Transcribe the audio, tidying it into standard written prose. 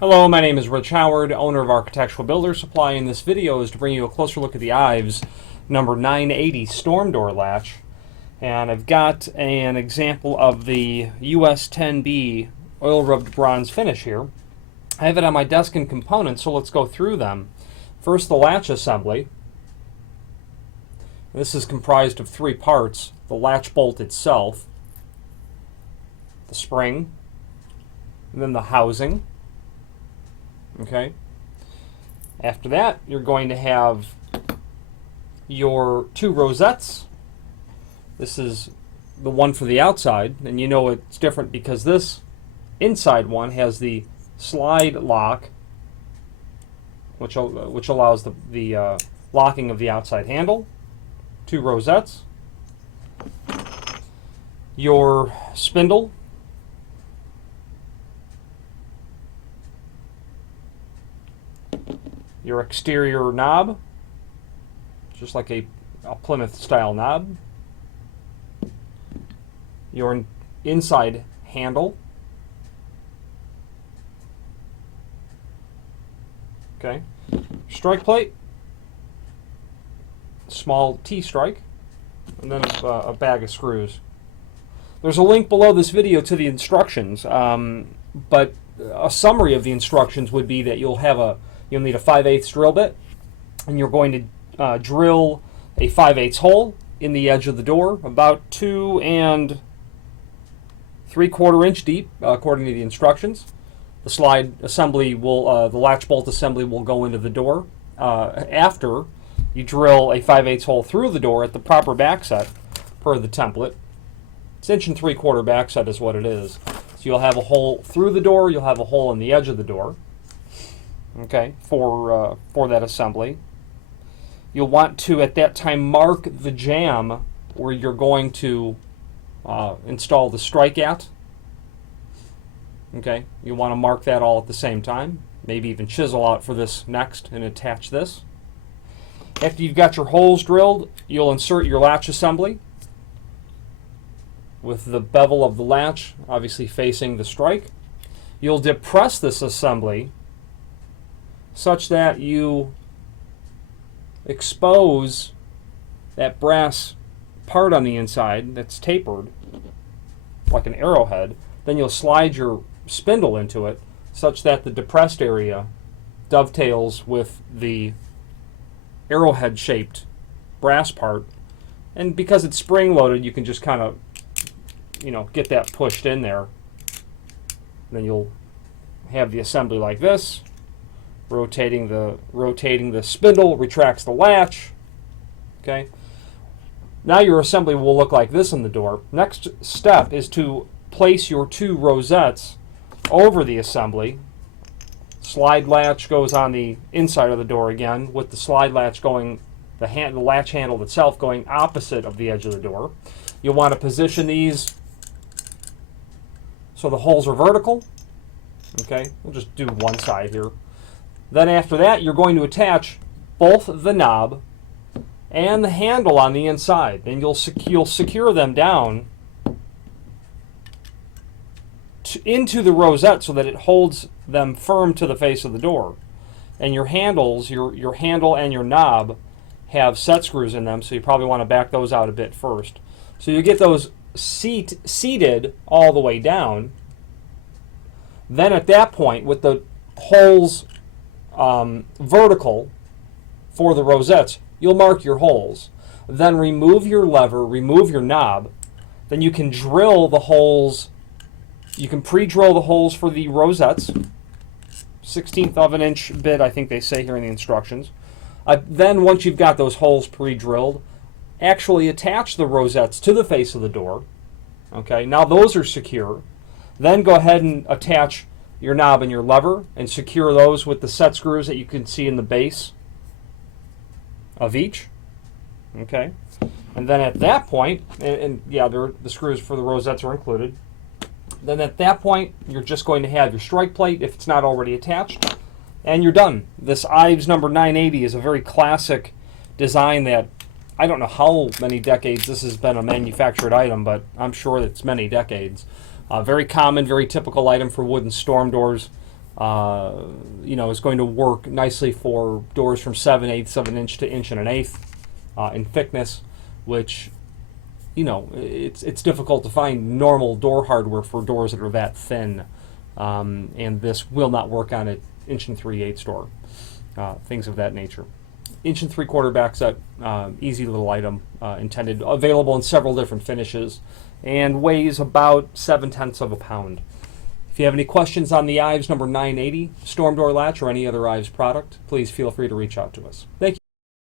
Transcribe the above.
Hello, my name is Rich Howard, owner of Architectural Builder Supply, and this video is to bring you a closer look at the IVES number 980 Storm Door Latch. And I've got an example of the US 10B oil rubbed bronze finish here. I have it on my desk in components, so let's go through them. First, the latch assembly. This is comprised of three parts: the latch bolt itself, the spring, and then the housing. Okay. After that, you're going to have your two rosettes. This is the one for the outside, and you know it's different because this inside one has the slide lock, which allows the locking of the outside handle. Two rosettes. Your spindle. Your exterior knob, just like a Plymouth style knob. Your inside handle. Okay. Strike plate, small T-strike, and then a bag of screws. There's a link below this video to the instructions, but a summary of the instructions would be that you'll need a 5/8 drill bit, and you're going to drill a 5/8 hole in the edge of the door, about 2 3/4 inch deep, according to the instructions. The slide assembly will, the latch bolt assembly will go into the door after you drill a 5/8 hole through the door at the proper backset per the template. It's 1 3/4 backset is what it is. So you'll have a hole through the door, you'll have a hole in the edge of the door. Okay, for that assembly. You'll want to, at that time, mark the jamb where you're going to install the strike at. Okay, you want to mark that all at the same time. Maybe even chisel out for this next and attach this. After you've got your holes drilled, you'll insert your latch assembly with the bevel of the latch obviously facing the strike. You'll depress this assembly such that you expose that brass part on the inside that's tapered like an arrowhead. Then you'll slide your spindle into it such that the depressed area dovetails with the arrowhead shaped brass part, and because it's spring loaded, you can just kind of get that pushed in there. Then you'll have the assembly like this. Rotating the spindle retracts the latch. Okay. Now your assembly will look like this in the door. Next step is to place your two rosettes over the assembly. Slide latch goes on the inside of the door again, with the slide latch going, the latch handle itself going opposite of the edge of the door. You'll want to position these so the holes are vertical. Okay, we'll just do one side here. Then after that, you're going to attach both the knob and the handle on the inside, and you'll secure them down into the rosette so that it holds them firm to the face of the door. And your handles, your handle and your knob have set screws in them, so you probably want to back those out a bit first. So you get those seated all the way down. Then at that point, with the holes vertical for the rosettes, you'll mark your holes. Then remove your lever, remove your knob. Then you can drill the holes. You can pre-drill the holes for the rosettes. 1/16 of an inch bit, I think they say here in the instructions. Then once you've got those holes pre-drilled, actually attach the rosettes to the face of the door. Okay, now those are secure. Then go ahead and attach your knob and your lever and secure those with the set screws that you can see in the base of each. Okay, and then at that point, and yeah, the screws for the rosettes are included. Then at that point, you're just going to have your strike plate if it's not already attached, and you're done. This IVES number 980 is a very classic design that I don't know how many decades this has been a manufactured item, but I'm sure it's many decades. Very common, very typical item for wooden storm doors. you know, is going to work nicely for doors from 7/8 of an inch to 1.1 inch in thickness, which, you know, it's difficult to find normal door hardware for doors that are that thin, and this will not work on an 1 3/8 door, things of that nature. 1 3/4 back set, easy little item, intended, available in several different finishes, and weighs about 7/10 of a pound. If you have any questions on the IVES number 980, Storm Door Latch, or any other IVES product, please feel free to reach out to us. Thank you.